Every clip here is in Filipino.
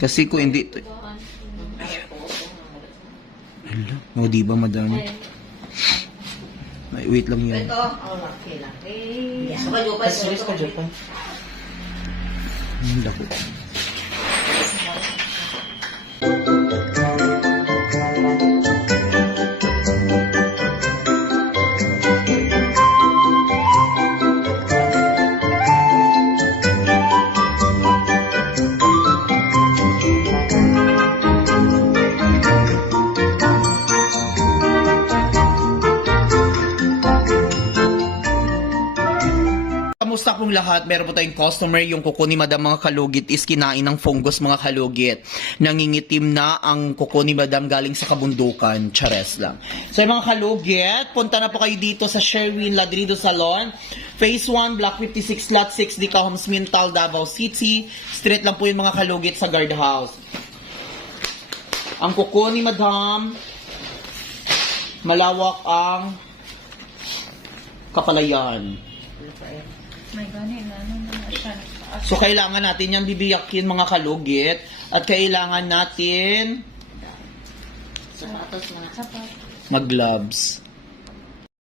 Kasi kung hindi... Hala, o diba madami? Ay, wait lang yan. Ito, laki. Yes, ka Japan. Lako. Kamusta pong lahat? Meron po tayong customer, yung kuko ni Madam mga kalugit is kinain ng fungus mga kalugit. Nangingitim na ang kuko ni Madam galing sa kabundukan. Chares lang. So yung mga kalugit, punta na po kayo dito sa Sherwin Ladrido Salon. Phase 1, Block 56, Lot 6, Dica Homes, Mintal, Davao City. Street lang po yung mga kalugit sa guardhouse. Ang kuko ni Madam, malawak ang kapalayan. May gani, ano na siya. So, kailangan natin yung bibiyakin mga kalugit at kailangan natin Sapatos mga mag-gloves.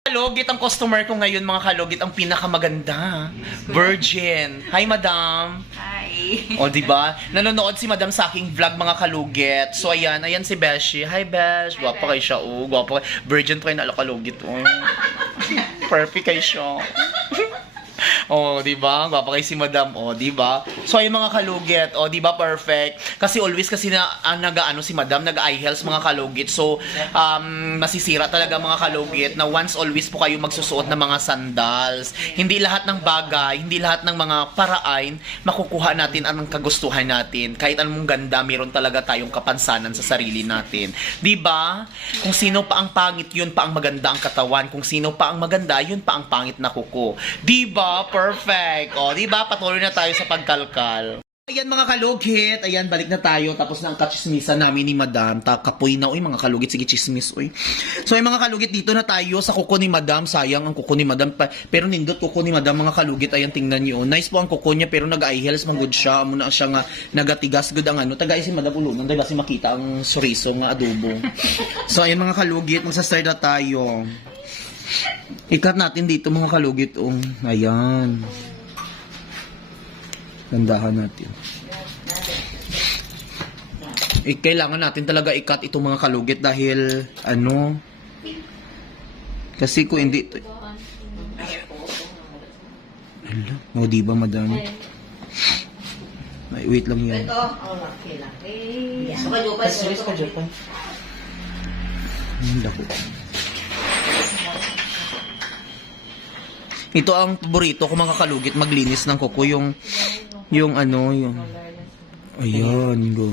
Kalugit ang customer ko ngayon mga kalugit, ang pinakamaganda. Virgin. Hi, Madam. Hi. O, diba? Nanonood si Madam sa aking vlog mga kalugit. So, ayan si Beshi. Hi, Besh. Gwapa kayo siya. Gwapa kayo. Virgin pa kayo na kalugit. Perfect kayo siya. Oh, di ba? Gwapa kay si Madam, oh, di ba? So ay mga kalugit, oh, di ba perfect? Kasi always kasi na nag-aano si Madam, nag-eye health mga kalugit. So masisira talaga mga kalugit na once always po kayo magsusuot ng mga sandals. Hindi lahat ng bagay, hindi lahat ng mga paraan makukuha natin ang kagustuhan natin. Kahit anong ganda, meron talaga tayong kapansanan sa sarili natin. Di ba? Kung sino pa ang pangit, yun pa ang maganda ang katawan. Kung sino pa ang maganda, yun pa ang pangit na kuko. Di ba? Perfect. O, di ba? Patuloy na tayo sa pagkalkal. Ayan mga kalugit. Ayan, balik na tayo. Tapos na ang kachismisan namin ni Madam. Kapoy na, uy, mga kalugit. Sige, chismis, uy. So, ay mga kalugit, dito na tayo sa kuko ni Madam. Sayang ang kuko ni Madam. Pero nindot kuko ni Madam, mga kalugit. Ayan, tingnan nyo. Nice po ang kuko niya, pero nag-eye health, mga good siya. Muna siya nga, nagatigas, good ang ano. Tagay si Madam Ulunan, taga si makita ang suriso nga adobo. So, ayan mga kalugit, magsastart na tayo. Ikat natin dito mga kalugit. Ayan. Gandahan natin. Kailangan natin talaga ikat itong mga kalugit dahil ano. Kasi kung hindi. Hala, o diba madami? Ay, wait lang yan. Ito, laki. Yes, ka Japan. Lako. Ito ang paborito ko mga kalugit, maglinis ng kuko, yung ano, yung ayan, go.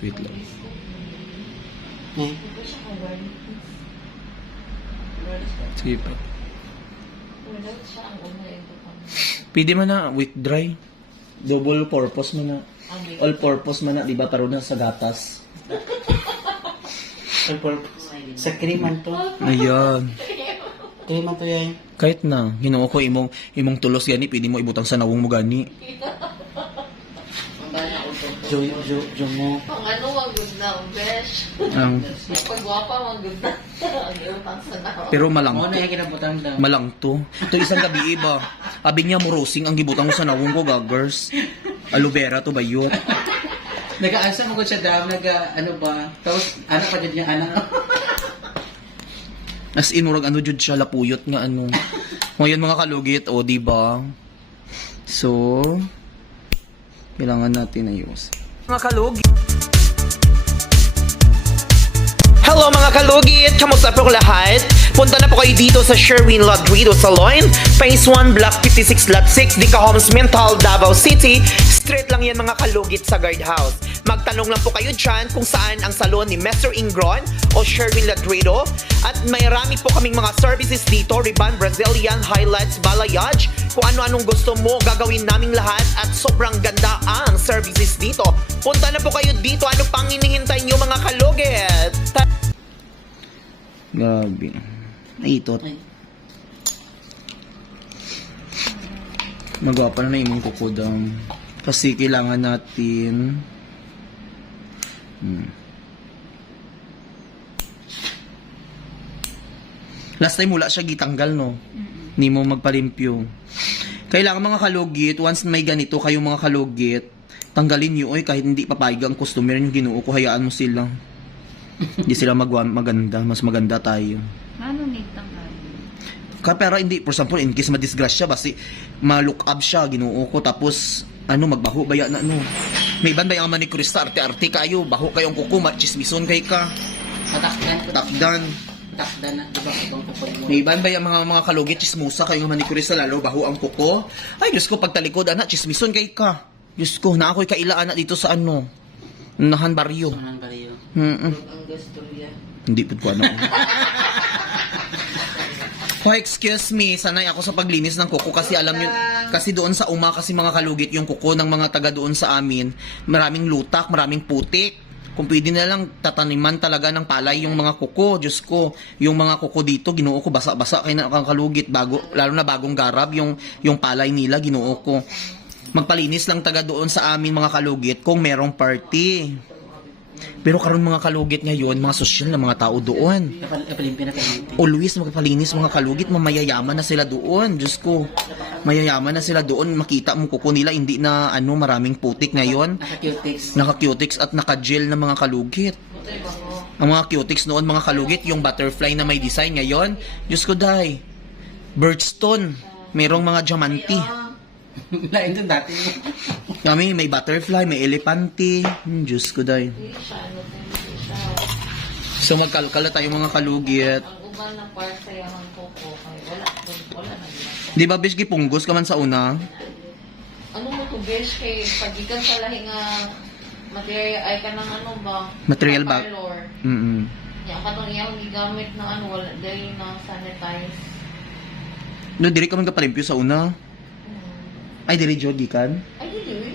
Sweet lang. Sige pa. Pwede man na, with dry. Double purpose man na. All purpose man na, diba? Pero na sa gatas. All purpose. Sa kriman to. Ayan. Kriman to yan. Kahit na, hinuo ko imong tulos gani, pwede mo ibutang sa nawong mo gani. Jo mo. Pang ano, wag good na, besh. Pagwapa, wag good na. Ang iutang sa nawa. Pero malang Ano yung kinabutang daw? malang to. Ito isang gabi iba. Abi niya mo rosing ang gibutang mo sa nawong ko gaggers. Aloe vera to bayot. Nag-aasa mo ko siya daw, ano ba? Tapos, ano pa dyan niya, ano? As in, murag ano jud siya, lapuyot nga ano. Ngayon mga kalugit, o diba? So, kailangan natin ayos. Mga kalugit. Hello mga kalugit! Kamusta po lahat? Punta na po kayo dito sa Sherwin Ladrido Salon, Phase 1, Block 56, Lot 6, Dica Homes, Mintal, Davao City. Straight lang yan mga kalugit sa guardhouse. Magtanong lang po kayo dyan kung saan ang salon ni Mr. Ingron o Sherwin Ladrido. At may rami po kaming mga services dito, Riban, Brazilian, highlights, balayage. Kung ano-anong gusto mo, gagawin naming lahat at sobrang ganda ang services dito. Punta na po kayo dito. Ano pang hinihintay nyo mga kalugit? Grabe. Naitot. Magwapa na imong kukudang. Kasi kailangan natin last time wala siya gitanggal, no? Ni mo magpalimpyo. Kailangan mga kalugit, once may ganito kayong mga kalugit, tanggalin nyo, kahit hindi papayag ang customer yung ginuo ko, hayaan mo sila. Hindi sila maganda, mas maganda tayo. Ano need tanggal? Pero hindi, for example, in case madisgrasya, basi ma-look up siya, ginuo ko, tapos, magbaho, baya na, May iban ba yung manikurista, arte-arte kayo, baho kayong kuko, machismison kay ka. Takdan. Takdan na, diba? Itong kapag mo. May iban ba yung mga kalugit, chismosa kayong manikurista, lalo baho ang kuko? Ay, Diyos ko, pagtalikod, anak, chismison kay ka. Diyos ko, na ako'y kaila, anak, dito sa Nahan Baryo. Sunan ba rin? Ang gastorya. Hindi po ano. Oh, excuse me, sanay ako sa paglinis ng kuko kasi alam nyo, kasi doon sa kasi mga kalugit yung kuko ng mga taga doon sa amin, maraming lutak, maraming putik. Kung pwede na lang tataniman talaga ng palay yung mga kuko, Diyos ko, yung mga kuko dito, ginuo ko, basa-basa kayo na kalugit, lalo na bagong garab, yung palay nila, ginuo ko. Magpalinis lang taga doon sa amin mga kalugit kung merong party. Pero karon mga kalugit ngayon, mga sosyal na mga tao doon. Napalimpin na palimpin. Always magpalinis mga kalugit, mamayayaman na sila doon. Diyos ko, mayayaman na sila doon. Makita mo kuko nila, hindi na maraming putik ngayon. Naka-cutics. Naka-cutics at naka-gel na mga kalugit. Ang mga cutics noon mga kalugit, yung butterfly na may design ngayon. Diyos ko dahi, birdstone, merong mga diamante. Lain doon dati. Kami may butterfly, may elepante. Diyos ko dahi. So magkalkala tayo mga kalugit. Ang uban na par sa yaman ko wala na nila. Di ba bish gipunggos ka man sa una? Ano mo to besh kay pagikan sa lahi nga material ay ka ng Material bag. parlor. Yang katong iyang gigamit na wala dahil na sanitize. No, diri ka man kapalimpyo sa una. Ay, diri Jody kan? Ay, hindi.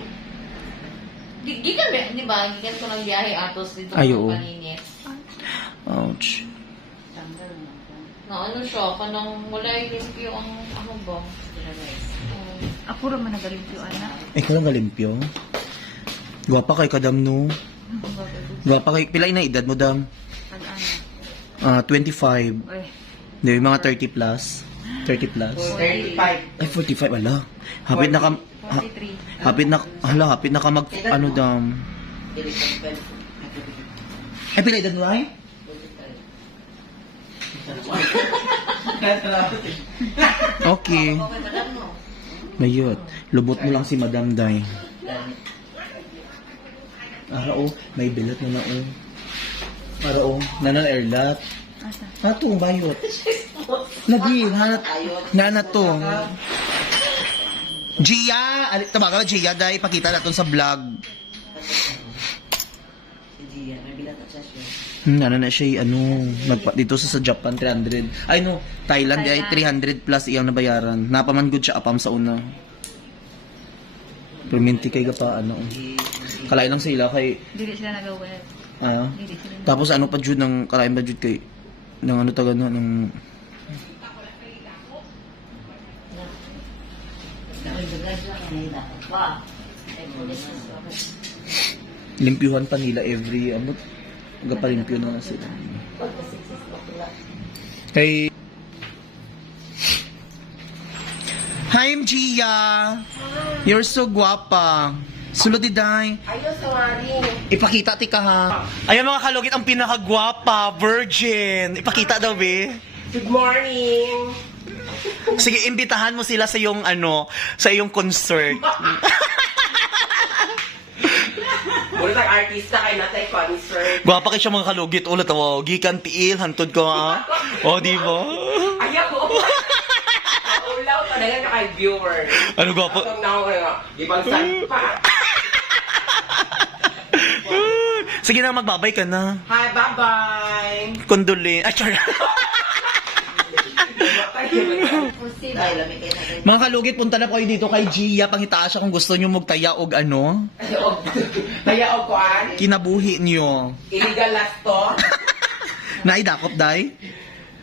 Gikan ba? Di ba? Gikan ko ng biyahe atos dito Ay, ng oo. paninis. Ouch. Na ano siya, kanang wala yung limpyo ang ba? Ako raman nagalimpyo, anak. Ikaw lang galimpyo. Gwapa kay kadam no. Gwapa kay pila na edad mo dam? Ano? 25. Uy, Di mga 30 plus. 30 plus. 35. Ay 45 wala. Hapit na ka 43. hapit na ka mag dam. Ay pila edad mo ay? Okay. Mayot. Lubot mo lang si Madam Day. Arao, may bilat na na Arao, nanan airlat. Asa? Ato, bayot. Lagi, na to. Gia! Tabaga ka, Gia, dahil ipakita natin sa vlog. Nana na siya, dito sa Japan, 300. Ay, no, Thailand, ay 300 plus iyang nabayaran. Napaman good siya, apam sa una. Perminti kay pa, Kalain lang sila kay, Dili sila nag-web. Dili sila. tapos pa jud ng, kalain ba jud kay, ng taga ng, limpyuhan pa nila every, gapalimpyo na sila. Kay, hi, Gia! You're so guwapa. Sulod day. Ayos, sorry. Ipakita ti ka ha. Ayan mga kalugit, ang pinakagwapa, virgin. Ipakita daw, be. Good morning. Sige, imbitahan mo sila sa iyong sa iyong concert. Mula tang artista kay natay concert. Gwapa kay siya mga kalugit. Ulat ako, gikan tiil, hantod ko ha. O, di ba? Ayaw ko. Ulaw pa na yan kay viewer. Ano gwapa? Atong na ako ibang pa. Sige na, magbabay ka na. Hi, bye-bye. Kondolin. Ay, char. Mga kalugit, punta na po kayo dito kay Gia. Pangitaas siya kung gusto nyo magtaya og Kaya o kuan, kinabuhi nyo. illegal last to. Naidakop, day?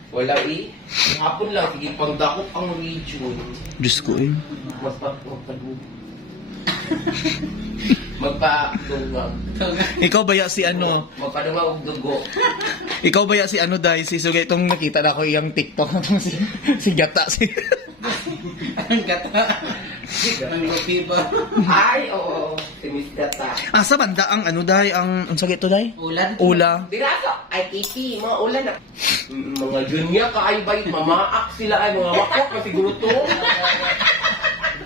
Wala eh. Hapon lang, sige, pangdakop ang region. Diyos ko eh. Magpa-dungag. Ikaw baya si ano? Magpa-dungag og dugo. Ikaw baya si ano dahil si Sugay itong nakita na ko yung TikTok na itong si Gata si Ang gata. Ang lupi ba? Ay, oo. Si Miss Data. asa banda ang ano dahil ang sakit to dahil? Ulan. Ula. Diraso, ay kiti, mga ulan na. Mga junya ka ay bay, mamaak sila ay mga wakok na siguro to.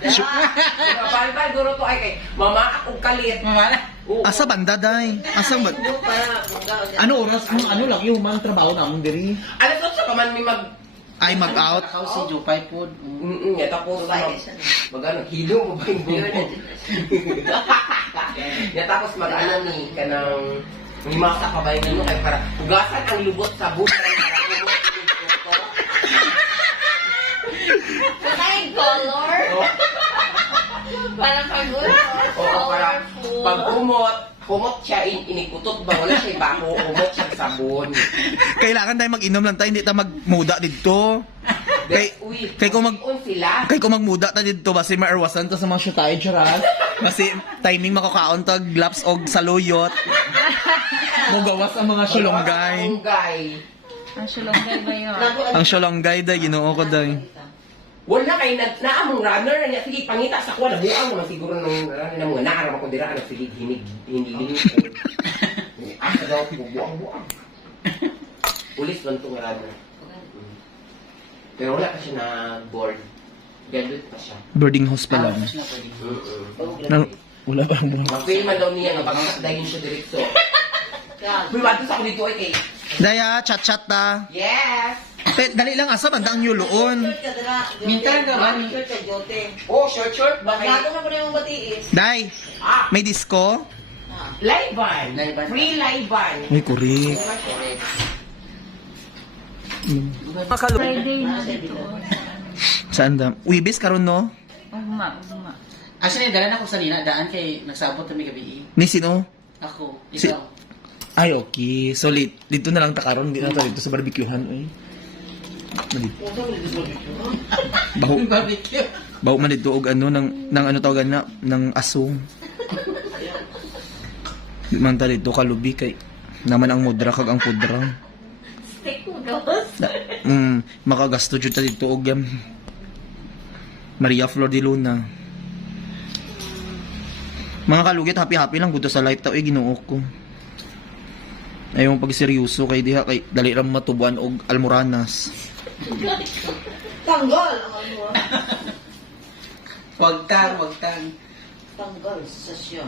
Mga balbal, guro to ay kay mamaak og kalit. Mamala. Oo. Asa banda dahil? Asa ba? Ano oras? Ano lang yung man trabaho na mong diri? Alam ko sa paman may mag... Ay mag-out? Ako si Jupay po. Ya tapos mag-ano, hilong mo ba yung buko? Ya tapos mag-ano ni, kanang may masa ka ba yung ano, kay para hugasan ang lubot sa buhay para lubot yung buko. Kakain color. Parang kagulo. Oo, para pag kumot siya, inikutot ba? Wala siya bako, kumot siya sa sabon. Kailangan dahil mag-inom lang tayo, hindi tayo magmuda dito. Kay kung sila. Kay kung magmuda ta dito basi maarwasan ta sa mga shoot tayo charas. Kasi timing makakaon tag laps og saluyot. Mugawas ang mga sulonggay. Ang sulonggay ba yun? Ang sulonggay da Ginoo ko day. Wala kay naamong runner na niya. Sige, pangita sa kuwa. Nabuang mo siguro ng runner na mga naarama ko dira. Ano, sige, hiniling ko. Asa daw, bubuang-buang. Ulis lang itong runner. Pero wala pa siya na board. Graduate pa siya. Boarding house pa lang. Wala pa mo. Mapilman daw niya nga baka dahin siya direkto. Uy, wato sa ako dito ay kay. Daya, chat-chat ta. Yes! Dali lang asa banda ang yuloon. Mintan ka ba? Oh, short, bakit? Bago na po na yung batiis. Day, may disco? Live band. Free live band. Ay, correct. Friday na dito. Saan da? Wibis karon no? Ugma. Actually, dalan ako sa nina. Daan kay nagsabot kami gabi. Ni sino? Ako. Si- Ikaw. Ay, okay. So, dito na lang ta karon, hindi na ta dito sa barbecuehan, oy. Baho, Barbecue. baho man dito og ano ng ano tawagan na ng asong. Di man ta dito kalubi kay naman ang mudra kag ang pudra. Stick mo gawas. Makagasto jud ta dito og Maria Flor de Luna. Mga kalugit, happy lang gud sa life ta, oy Ginoo ko. Ayaw pag seryoso kay diha kay dali ra matubuan og almoranas. Tanggal ang ano. Wag tang. Tanggal sa siya.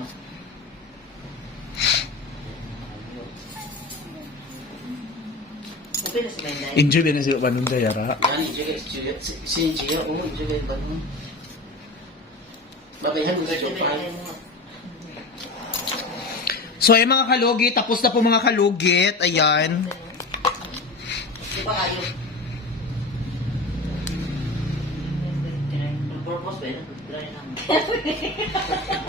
Okay na si Menday. Enjoy din na si Panon Dayara. Yan, si Gio. Oo, Gio ba nun? Babayhan mo sa Jupay. So ay mga kalugit, tapos na po mga kalugit. Ayan. Di ba kayo? Purpose ba yun?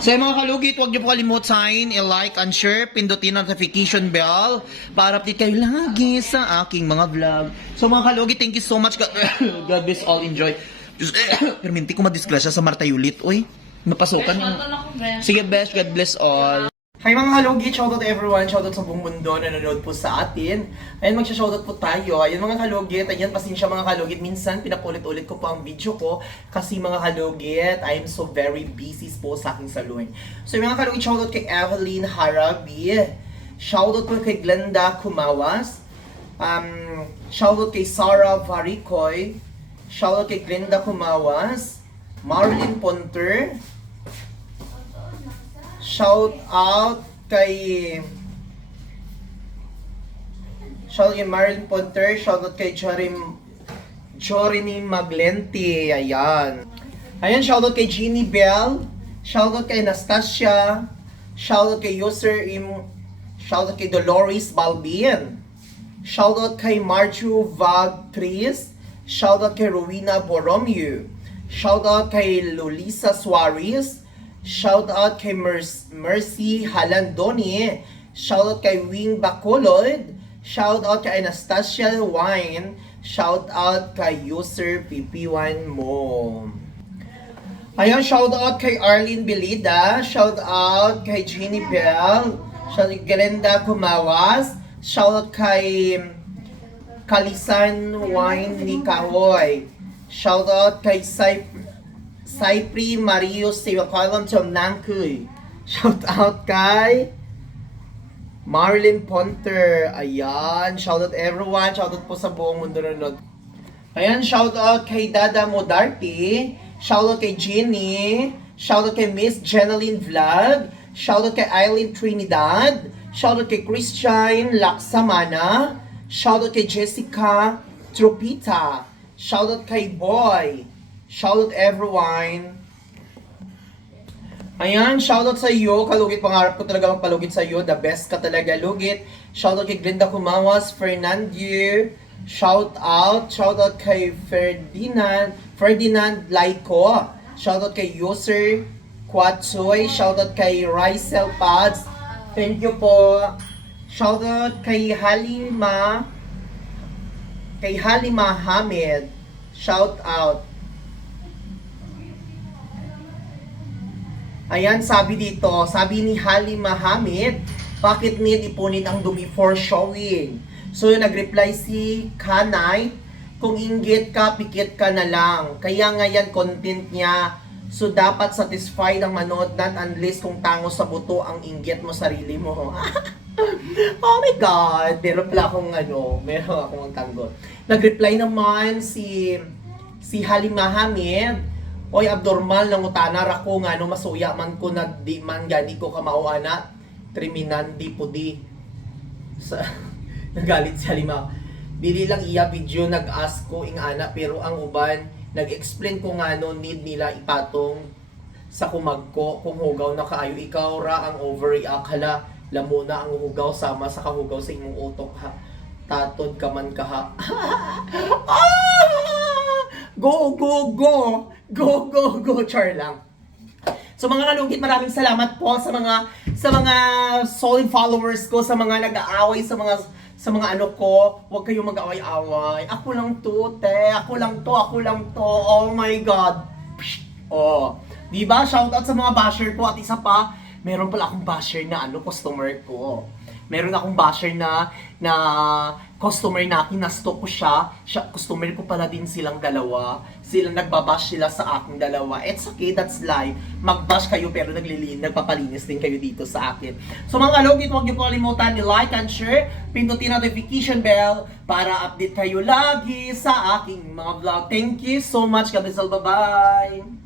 So ay mga kalugit, huwag niyo po kalimutan i-like and share, pindutin ang notification bell para update kayo lagi sa aking mga vlog. So mga kalugit, thank you so much. God bless all, enjoy. Perminti ko madisgrasya sa Martayulit. Uy, napasukan yung... Sige, best. God bless all. Hi mga kalugit, shoutout to everyone, shoutout sa buong mundo na nanonood po sa atin. Ayan, magsha-shoutout po tayo. Ayan mga kalugit, ayan, pasensya mga kalugit. Minsan, pinakulit-ulit ko po ang video ko kasi mga kalugit, I am so very busy po sa aking salon. So mga kalugit, shoutout kay Evelyn Harabi. Shoutout po kay Glenda Kumawas. Shoutout kay Sarah Varicoy. Shoutout kay Glenda Kumawas. Marilyn Ponter. Shout out kay Marilyn Ponter, shout out kay Jorini Maglenti, ayan. Ayan, shout out kay Jeannie Bell, shout out kay Anastasia, shout out kay shout out kay Dolores Balbin, shout out kay Marju Vagtris, shout out kay Rowena Boromeo, shout out kay Lolisa Suarez, shout out kay Mercy Halandoni. Shout out kay Wing Bacolod. Shout out kay Anastasia Wine. Shout out kay user PP1 mo. Ayan, shout out kay Arlene Belida. Shout out kay Jeannie Bell. Shout out kay Glenda Kumawas. Shout out kay Kalisan Wine ni Kahoy. Shout out kay Cypri Mario Siwakalom Chom Nangkuy. Shout out kay Marilyn Ponter. Ayan, shout out everyone. Shout out po sa buong mundo nanonood. Ayan, shout out kay Dada Modarte. Shout out kay Jenny. Shout out kay Miss Jeneline Vlog. Shout out kay Eileen Trinidad. Shout out kay Christian Laksamana. Shout out kay Jessica Tropita. Shout out kay Boy. Shout out everyone. Ayan, shout out sa iyo. Kalugit, pangarap ko talaga magpalugit sa iyo. The best ka talaga, Lugit. Shout out kay Glenda Kumawas, Fernandier. Shout out kay Ferdinand Laiko. Shout out kay user Kwatsoy. Shout out kay Rysel Pads. Thank you po. Shout out kay Halima Hamid. Shout out. Ayan, sabi ni Halima Hamid, bakit need ipunin ang dumi for showing? So, nag-reply si Kanay, kung inggit ka, pikit ka na lang. Kaya nga yan, content niya. So, dapat satisfied ang manood nan unless kung tango sa buto ang inggit mo sarili mo. Oh my God! Meron akong tanggol. Nag-reply naman si Halima Hamid, oy, abnormal na ngutana rako nga no masuya man ko na di man gani ko kamao ana triminan di pudi. Sa nagalit si Halima. Dili lang iya video nag-ask ko ing ana pero ang uban nag-explain ko nga no need nila ipatong sa kumagko kung hugaw na kaayo ikaw ra ang overreact hala lamo na ang hugaw sama sa kahugaw sa imong utok ha. Tatod ka man ka ha. Go, go, go! Go, go, go! Char lang. So mga kalugit, maraming salamat po sa mga solid followers ko, sa mga nag-aaway, sa mga ano ko. Huwag kayong mag-aaway-away. Ako lang to, te. Ako lang to. Oh my God. Oh. Diba? Shoutout sa mga basher ko. At isa pa, meron pala akong basher na customer ko. Meron akong basher na customer na kinastock ko siya. Customer ko pala din silang dalawa. Nagbabash sila sa aking dalawa. It's okay, that's life. Magbash kayo pero nagpapalinis din kayo dito sa akin. So mga kalugit, huwag niyo po kalimutan i-like and share. Pindutin ang notification bell para update kayo lagi sa aking mga vlog. Thank you so much, Kabisal. Bye-bye!